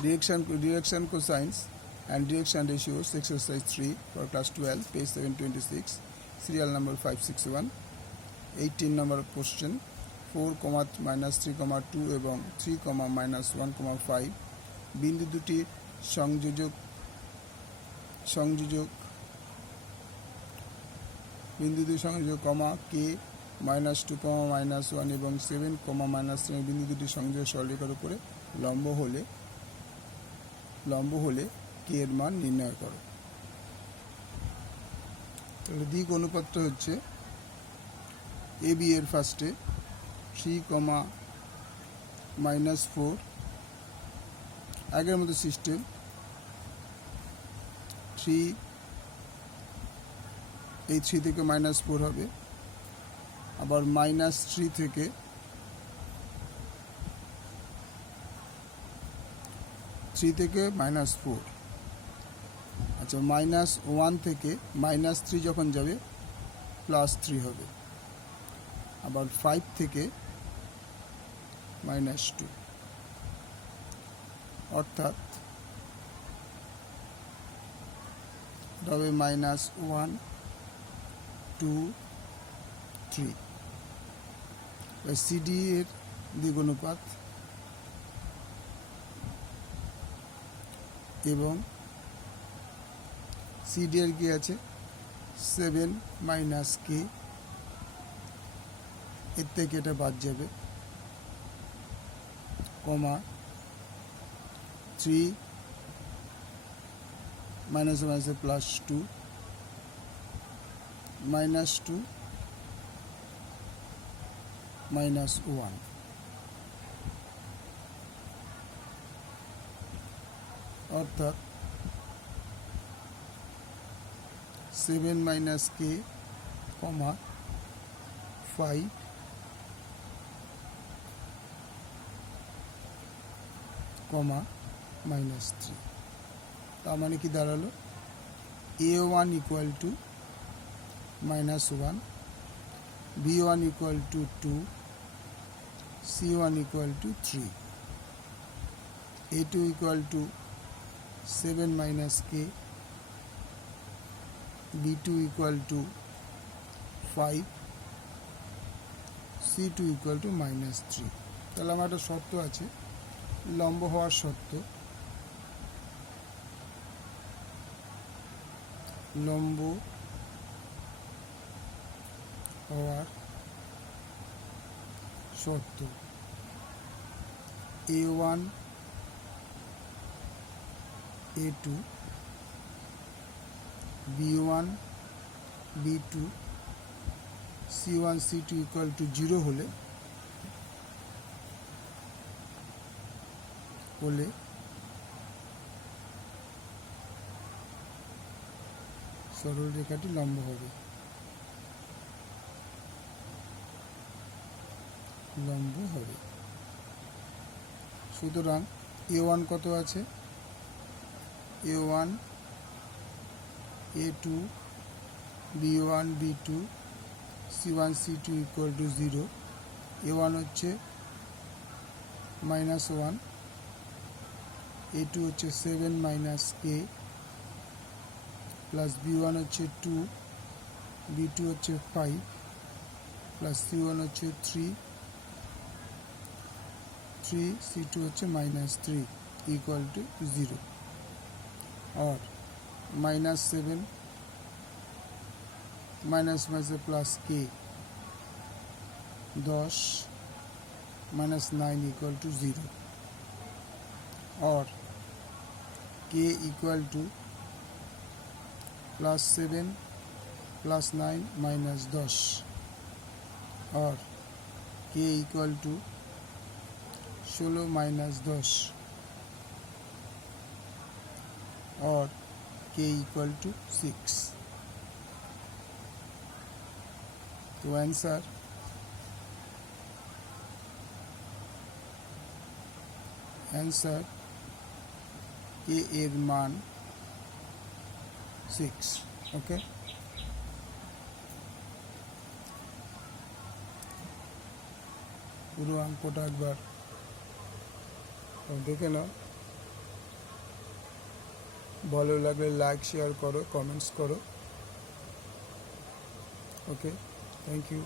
Direction cosines and direction ratios, exercise 3 for class 12, page 726, serial number 561. 18 number question. 4, -3, 2 এবং 3, -1, 5 বিন্দু দুটি সংযোজক কে -2, -1 এবং 7, -3 বিন্দু দুটি সংযোগ সরলরেখার উপরে লম্ব হলে কে এর মান নির্ণয় করো। তাহলে দিক অনুপাতটা হচ্ছে এ বি এর ফার্স্টে 3, -4 আগের মতো সিস্টেম 3 থেকে -4 হবে, আবার -3 থেকে 4, আচ্ছা -1 থেকে -3 যখন যাবে +3 হবে, আবার 5 থেকে -2, অর্থাৎ হবে -1, 2, 3। সিডি এর দিক অনুপাত এবং সিডি এর কি আছে 7 - কে, এর থেকে এটা বাদ যাবে, কমা 3 -1 +2, -2, -1, অর্থাৎ 7 - কে, 5, -3। তার মানে কি দাঁড়ালো A1 = -1, B1 = 2, C1 = 3, A2 = 7 - কে, B2 = 5, C2 = -3। তাহলে আমার একটা শর্ত আছে, লম্ব হওয়ার শর্ত, লম্ব হওয়ার শর্ত A1 A2 B1 B2 C1 C2 = 0 হলে সরল রেখাটি লম্ব হবে, সুতরাং A1 কত আছে, A1 A2 B1 B2 C1 C2 = 0, A1 হচ্ছে -1, A2 হচ্ছে 7 - কে প্লাস B1 হচ্ছে 2, B2 হচ্ছে 5 প্লাস C1 হচ্ছে 3, C2 হচ্ছে -3 = 0, और -7 +k 10 -9 = 0, और k = +7 +9 -10, और k = 16 - 10, और k = 6। तो आंसर k এর মান 6। ওকে, পুরো অঙ্কটা একবার দেখে নাও। ভালো লাগলে লাইক শেয়ার করো, কমেন্টস করো। ওকে, থ্যাংক ইউ।